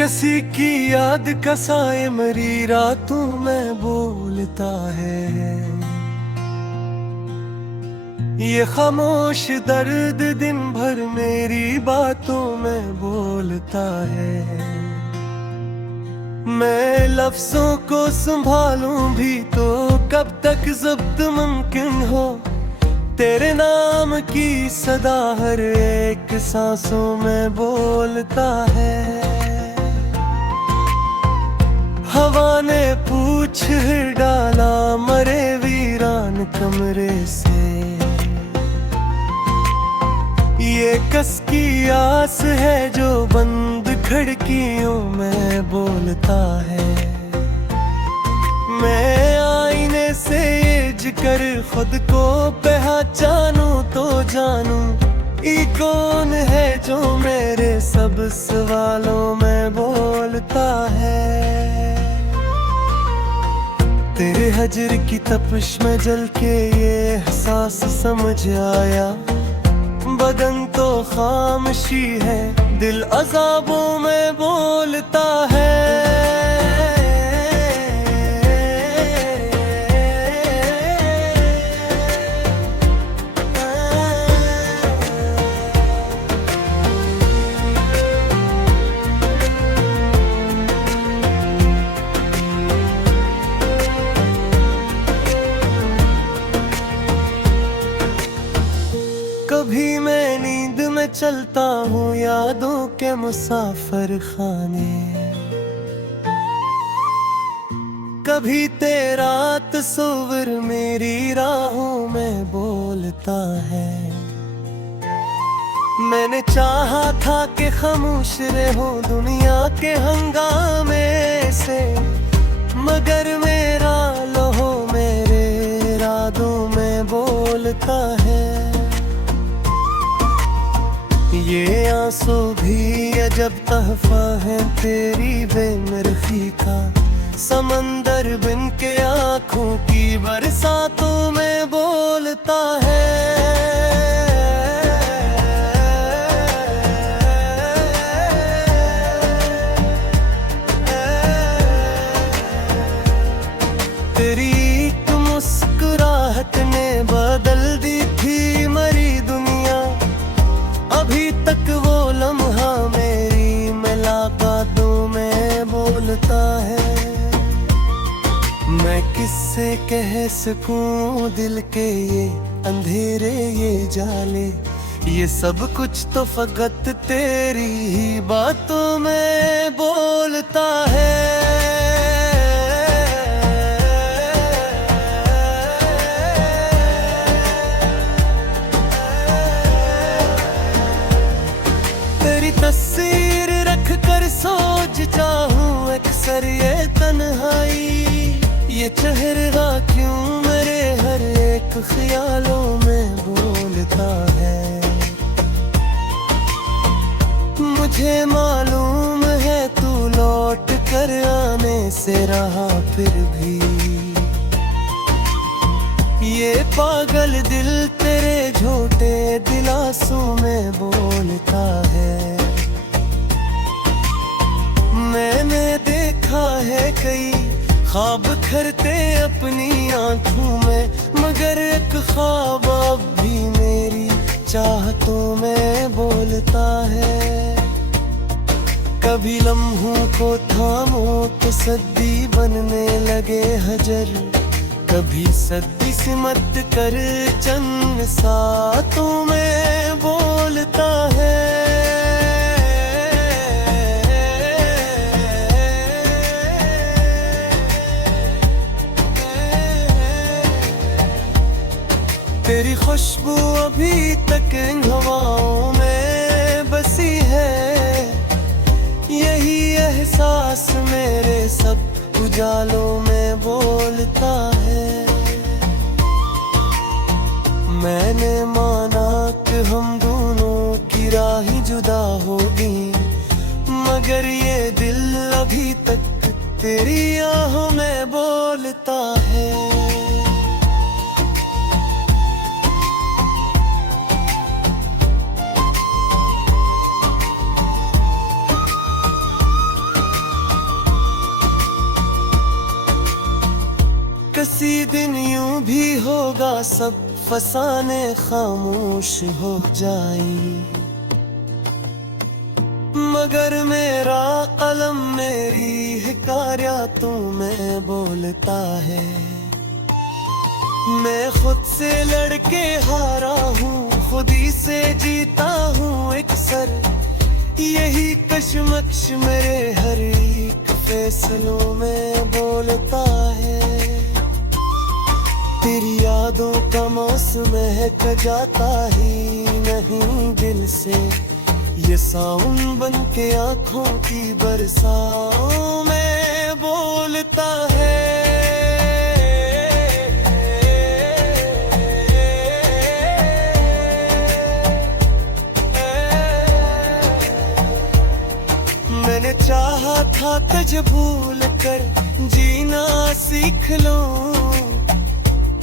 किसी की याद का साए मरी रातों में बोलता है। ये खामोश दर्द दिन भर मेरी बातों में बोलता है। मैं लफ्जों को संभालूं भी तो कब तक ज़ब्त मुमकिन हो। तेरे नाम की सदा हर एक सांसों में बोलता है। हवा ने पूछ डाला मरे वीरान कमरे से। ये कस की आस है जो बंद खिड़कियों में बोलता है। मैं आईने से ये कर खुद को पहचानूं तो जानूं ये कौन है जो मेरे सब सवालों में बोलता है। तेरे हजर की तपिश में जल के ये एहसास समझ आया। बदन तो खामोशी है, दिल अज़ाबों में बोलता है। कभी मैं नींद में चलता हूँ यादों के मुसाफिर खाने। कभी तेरा तस्वीर मेरी राहों में बोलता है। मैंने चाहा था कि खामोश रहो दुनिया के हंगामे से, मगर मेरा लहू मेरे इरादों में बोलता है। ये आंसू भी अजब तहफा है तेरी बेमरखी का। समंदर बिन के आँखों की बरसातों में बोलता है। तेरी एक मुस्कुराहट ने बदल दी थी मरी दुनिया। अभी तक वो लम्हा मेरी मुलाकातों में बोलता है। मैं किससे कह सकूं दिल के ये अंधेरे ये जाले। ये सब कुछ तो फकत तेरी ही बातों में बोलता है। तस्वीर रख कर सोच चाहूं अक्सर ये तन्हाई। ये चेहरा क्यों मेरे हर एक ख्यालों में बोलता है। मुझे मालूम है तू लौट कर आने से रहा फिर भी। ये पागल दिल तेरे झूठे दिलासों में बोलता है। मैंने देखा है कई ख्वाब खरते अपनी आंखों में, मगर एक ख्वाब अब भी मेरी चाहतों में बोलता है। कभी लम्हों को थामो तो सद्दी बनने लगे हजर। कभी सद्दी सिमट कर चंद सातों में बोलता है। तेरी खुशबू अभी तक इन हवाओं में बसी है। यही एहसास मेरे सब उजालों में बोलता है। मैंने माना कि हम दोनों की राहें जुदा होगी, मगर ये दिल अभी तक तेरी आहों में बोलता है। किसी दिन यूं भी होगा सब फसाने खामोश हो जाएं, मगर मेरा कलम मेरी हिकायतों में बोलता है। मैं खुद से लड़के हारा हूँ, खुद ही से जीता हूँ अक्सर। यही कशमकश मेरे हर एक फैसलों में बोलता है। तेरी यादों का मौसम महक जाता ही नहीं दिल से, ये सावन बन के आँखों की बरसातों में बोलता है। मैंने चाहा था तुझे भूल कर जीना सीख लूं,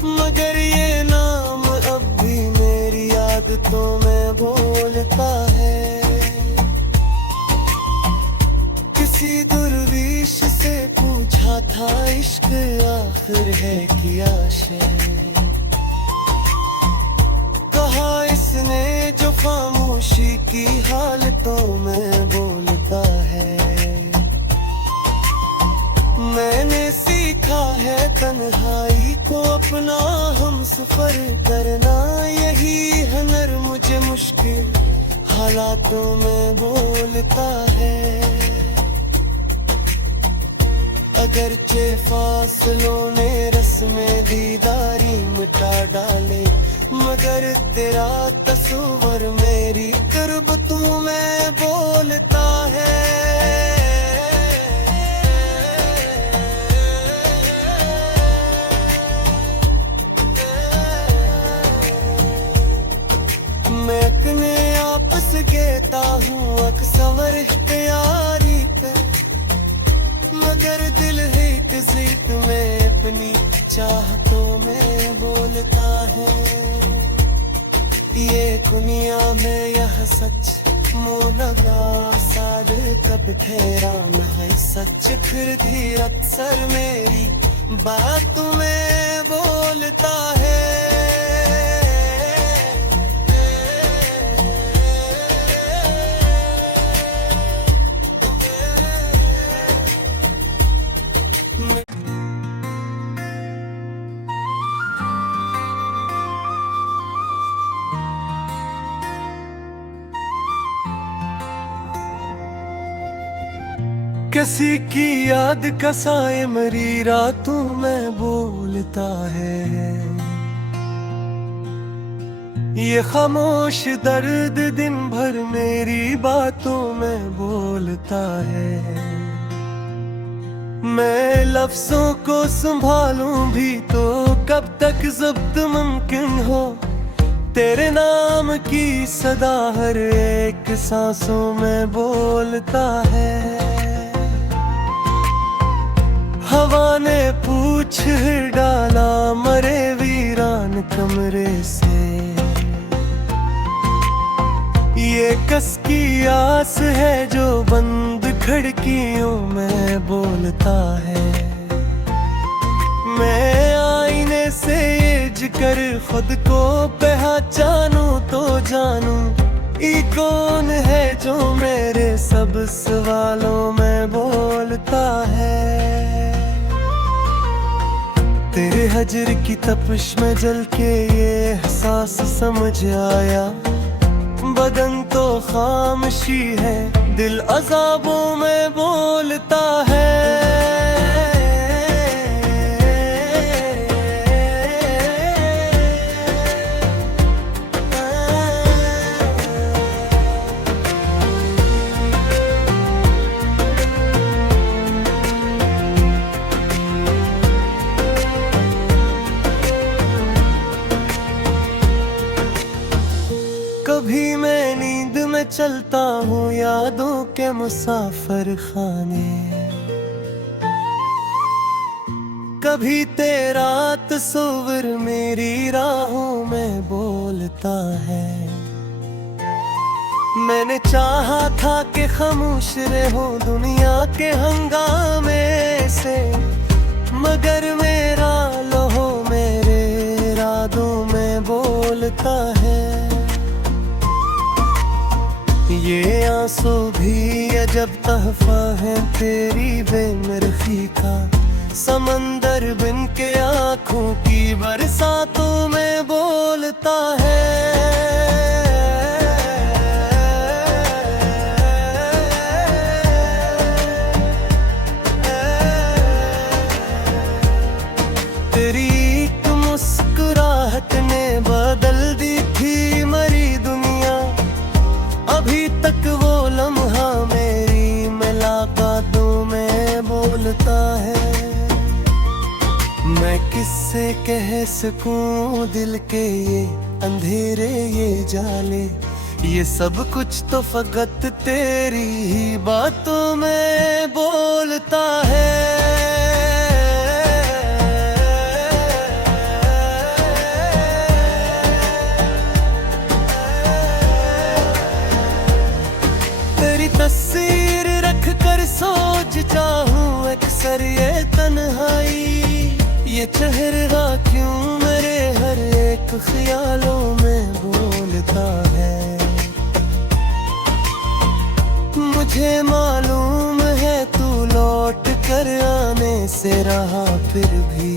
मगर ये नाम अब भी मेरी आदतों में बोलता है। किसी दुर्विश से पूछा था इश्क आखिर है क्या शय, कहा इसने जो खामोशी की हालतों में बोलता है। मैंने सीखा है तन्हाई को अपना हम सफर करना, यही हुनर मुझे मुश्किल हालातों में बोलता है। अगरचे फासलों ने रस्में दीदारी मिटा डाले, मगर तेरा तस्वर मेरी तुरबतों में बोलता है। मैं अपने आपस कहता हूँ अक्सर इख्तियारी पे, मगर दिल है तज़ीक में अपनी चाहतों में बोलता है। ये दुनिया में यह सच मोलगा साद कब ठहरा है सच, फिर भी अक्सर मेरी बात में बोलता है। किसी की याद का साए मरी रातों में बोलता है। ये खामोश दर्द दिन भर मेरी बातों में बोलता है। मैं लफ्जों को संभालूं भी तो कब तक ज़ब्त मुमकिन हो, तेरे नाम की सदा हर एक सांसों में बोलता है। हवा ने पूछ डाला मरे वीरान कमरे से, ये कस की आस है जो बंद खिड़कियों में बोलता है। मैं आईने से ये जिक्र खुद को पहचानूं तो जानूं, ये कौन है जो मेरे सब सवालों में बोलता है। तेरे हजर की तपिश में जल के ये एहसास समझ आया, बदन तो खामोशी है दिल अज़ाबों में बोलता है। कभी मैं नींद में चलता हूँ यादों के मुसाफिर खाने, कभी तेरा तस्वीर मेरी राहों में बोलता है। मैंने चाहा था कि खामोश रहो दुनिया के हंगामे से, मगर मेरा लोहा सांसों भी अजब तहफा है तेरी बेमरफी का। समंदर बिन के आँखों की बरसातों में बोलता है। तेरी एक मुस्कुराहट ने बदल दी थी मरी दुनिया। अभी तक वो लम्हा मेरी मुलाकातों में बोलता है। मैं किससे कह सकूं दिल के ये अंधेरे ये जाले। ये सब कुछ तो फकत तेरी ही बातों में बोलता है। तस्वीर रख कर सोच चाहूं अक्सर ये तन्हाई। ये चेहरा क्यों मेरे हर एक ख्यालों में बोलता है। मुझे मालूम है तू लौट कर आने से रहा फिर भी।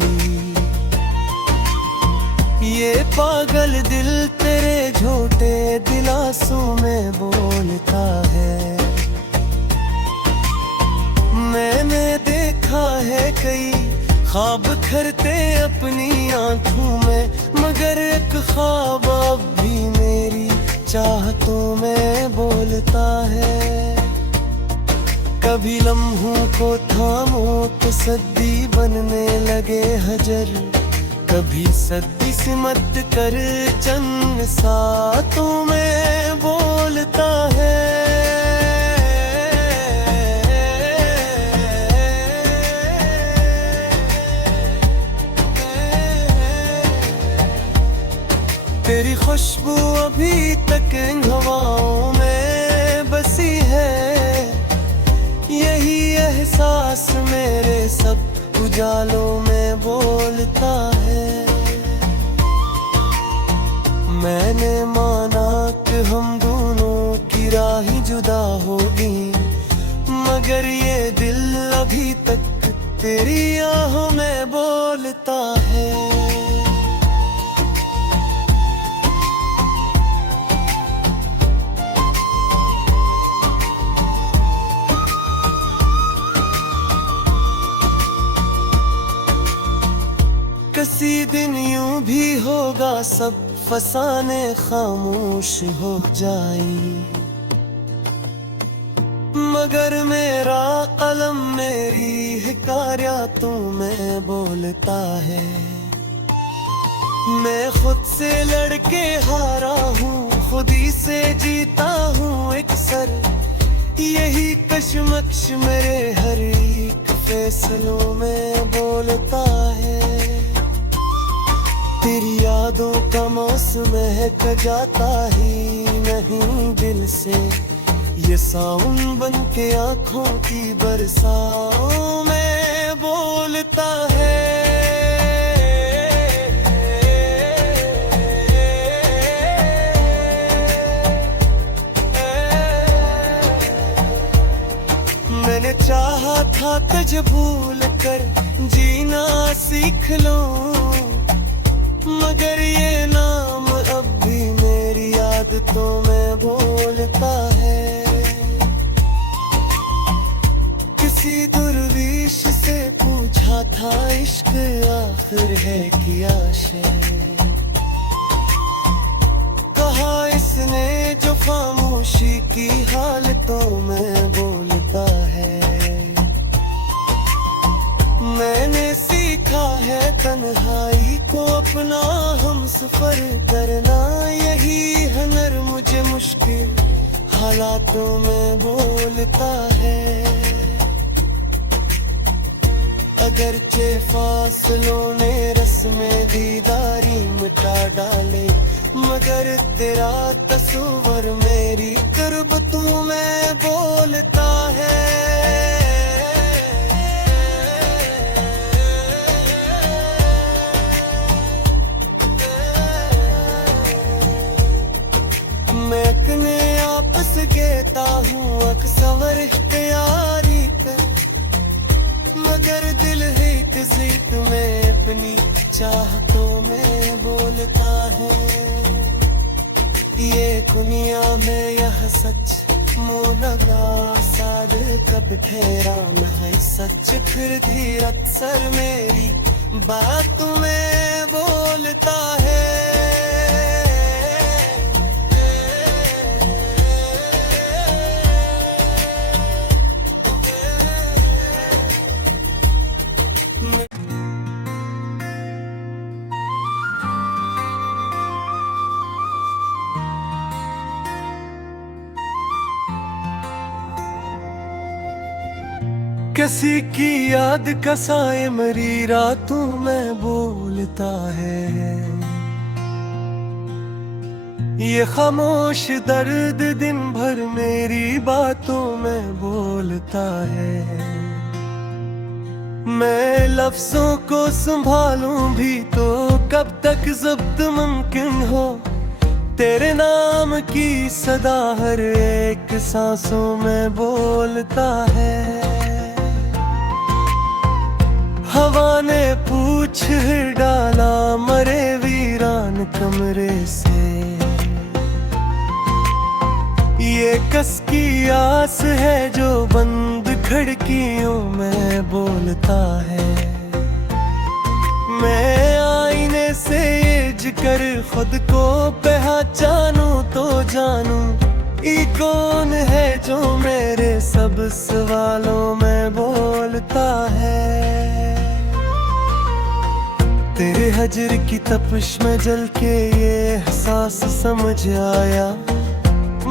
ये पागल दिल तेरे झूठे दिलासों में बोलता है। मैंने देखा है कई ख्वाब खरते अपनी आंखों में, मगर एक ख्वाब अब भी मेरी चाहतों में बोलता है। कभी लम्हों को थामो तो सद्दी बनने लगे हजर। कभी सद्दी सिमट कर चंद सातों में बोलता है। तेरी खुशबू अभी तक इन हवाओं में बसी है। यही एहसास मेरे सब उजालों में बोलता है। मैंने माना कि हम दोनों की राहें जुदा होगी, मगर ये दिल अभी तक तेरी आहों में बोलता है। किसी दिन यूं भी होगा सब फसाने खामोश हो जाएं, मगर मेरा कलम मेरी हिकायतों में बोलता है। मैं खुद से लड़के हारा हूँ, खुद ही से जीता हूँ अक्सर। यही कशमकश मेरे हर एक फैसलों में बोलता है। तेरी यादों का मौसम महक जाता ही नहीं दिल से। ये सावन बन के आँखों की बरसातों में बोलता है। मैंने चाहा था तुझे भूल कर जीना सीख लूं, मगर ये नाम अब भी मेरी आदतों में बोलता है। किसी दुर्विश से पूछा था इश्क आखिर है क्या शय, कहा इसने जो खामोशी की हालतों में बोलता है। मैंने सीखा है तन्हाई को अपना हम सफर करना। यही हुनर मुझे मुश्किल हालातों में बोलता है। अगरचे फासलों ने रस्में दीदारी मिटा डाले, मगर तेरा तस्वर मेरी कुर्बतों में बोलता है। मैं अपने आप से कहता हूँ कब ठहरा मैं सच, फिर धीरज सर मेरी बात में बोलता है। किसी की याद का साए मरी रातों में बोलता है। ये खामोश दर्द दिन भर मेरी बातों में बोलता है। मैं लफ्जों को संभालूं भी तो कब तक ज़ब्त मुमकिन हो। तेरे नाम की सदा हर एक सांसों में बोलता है। हवा ने पूछ डाला मरे वीरान कमरे से। ये कस की आस है जो बंद खिड़कियों में बोलता है। मैं आईने से ये कर खुद को पहचानूं तो जानूं ये कौन है जो मेरे सब सवालों में बोलता है। तेरे हजर की तपिश में जल के ये एहसास समझ आया।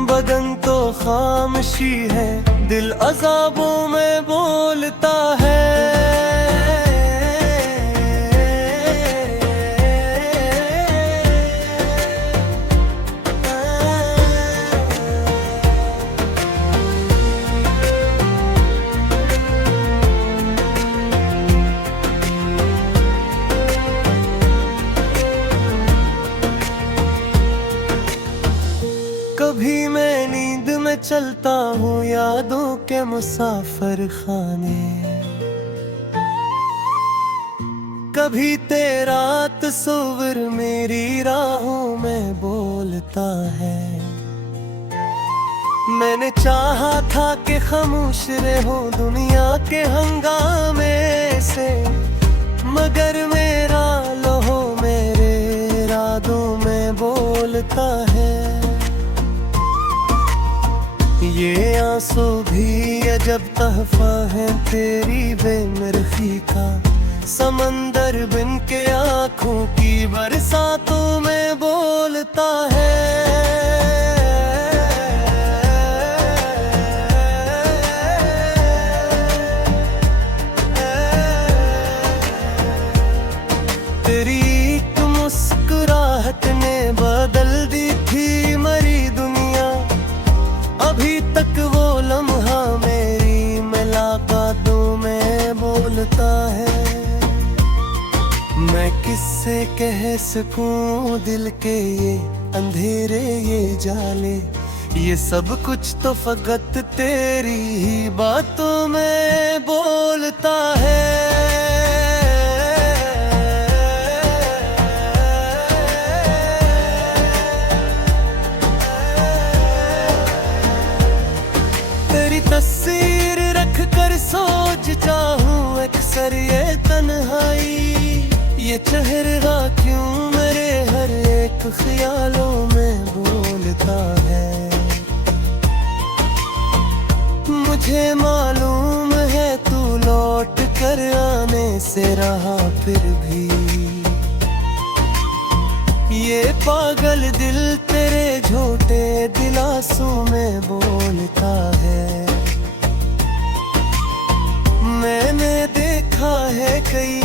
बदन तो खामोशी है, दिल अज़ाबों में बोलता है। कभी मैं नींद में चलता हूँ यादों के मुसाफिर खाने। कभी तेरा तस्वीर मेरी राहों में बोलता है। मैंने चाहा था कि खामोश रहो दुनिया के हंगामे से, मगर मेरा लहू मेरे इरादों में बोलता है। ये आंसू भी अजब तहफा है तेरी बेमरखी का। समंदर बिन के आँखों की बरसातों में बोलता है। तेरी एक मुस्कुराहट ने बदल दी थी मरी दुनिया। अभी तक वो लम्हा मेरी मुलाकातों में बोलता है। मैं किससे कह सकूं दिल के ये अंधेरे ये जाले। ये सब कुछ तो फकत तेरी ही बातों में बोलता है। तस्वीर रख कर सोचता हूँ अक्सर ये तन्हाई। ये चेहरा क्यों मेरे हर एक ख्यालों में बोलता है। मुझे मालूम है तू लौट कर आने से रहा फिर भी। ये पागल दिल तेरे झूठे दिलासों में बोलता है। मैंने देखा है कई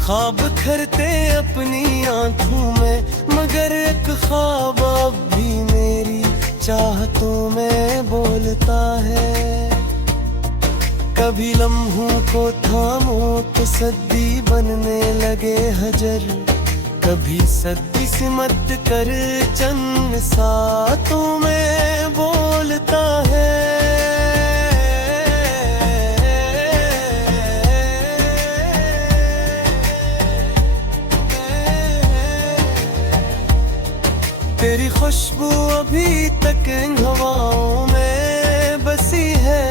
ख्वाब खरते अपनी आंखों में, मगर एक ख्वाब अब भी मेरी चाहतों में बोलता है। कभी लम्हों को थामो तो सद्दी बनने लगे हजर। कभी सद्दी सिमट कर चंद सातों में बोलता है। तेरी खुशबू अभी तक इन हवाओं में बसी है।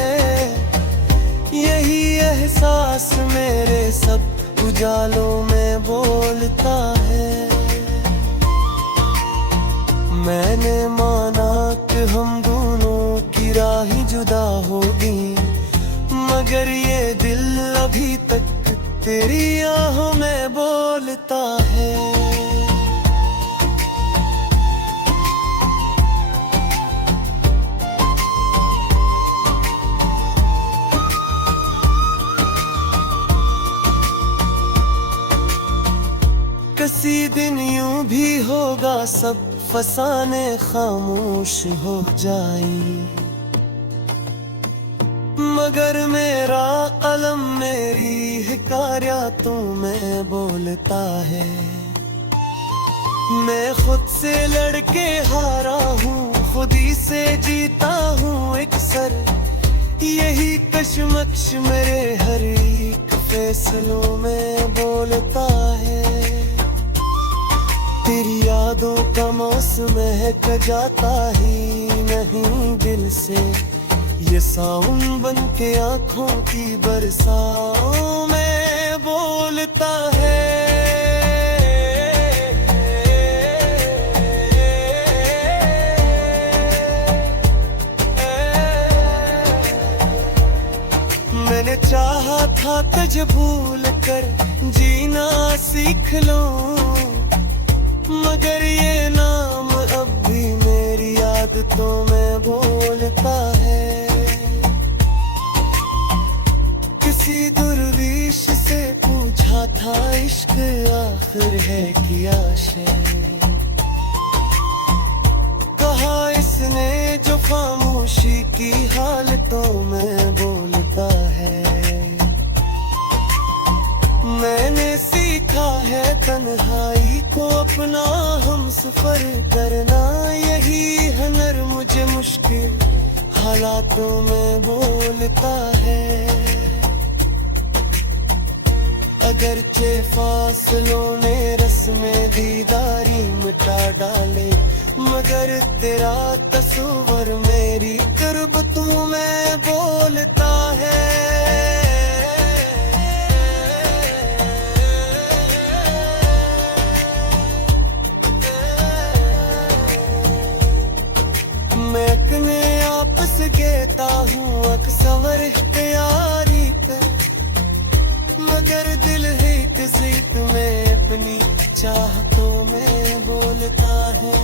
उजालों में बोलता है। मैंने माना कि हम दोनों की राहें जुदा होगी, मगर ये दिल अभी तक तेरी आहों में बोलता है। किसी दिन यूं भी होगा सब फसाने खामोश हो जाएं, मगर मेरा कलम मेरी हिकायतों में बोलता है। मैं खुद से लड़के हारा हूँ, खुद ही से जीता हूँ अक्सर। यही कशमकश मेरे हर एक फैसलों में बोलता है। तेरी यादों का मौसम महक जाता ही नहीं दिल से, ये सावन बन के आँखों की बरसातों में बोलता है। मैंने चाहा था तुझे भूल कर जीना सीख लूं, मगर ये नाम अब भी मेरी आदतों में बोलता है। किसी दुर्विश से पूछा था इश्क आखिर है क्या शय, कहा इसने जो खामोशी की हालतों में बोलता है। मैंने सीखा है तन्हाई को अपना हम सफर करना, यही हुनर मुझे मुश्किल हालातों में बोलता है। अगरचे फासलों ने रस्में दीदारी मिटा डाले, मगर तेरा तस्वर मेरी कुर्बतों में बोलता है। मैं अपने आप से कहता हूँ अक्सर इख्तियारी कर, मगर दिल है तज़ीत में अपनी चाहतों में बोलता है।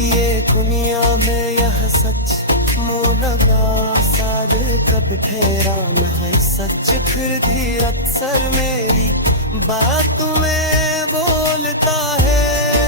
ये दुनिया में यह सच मोलगा साद कब ठहरा है सच, फिर भी अक्सर मेरी बातों में बोलता है।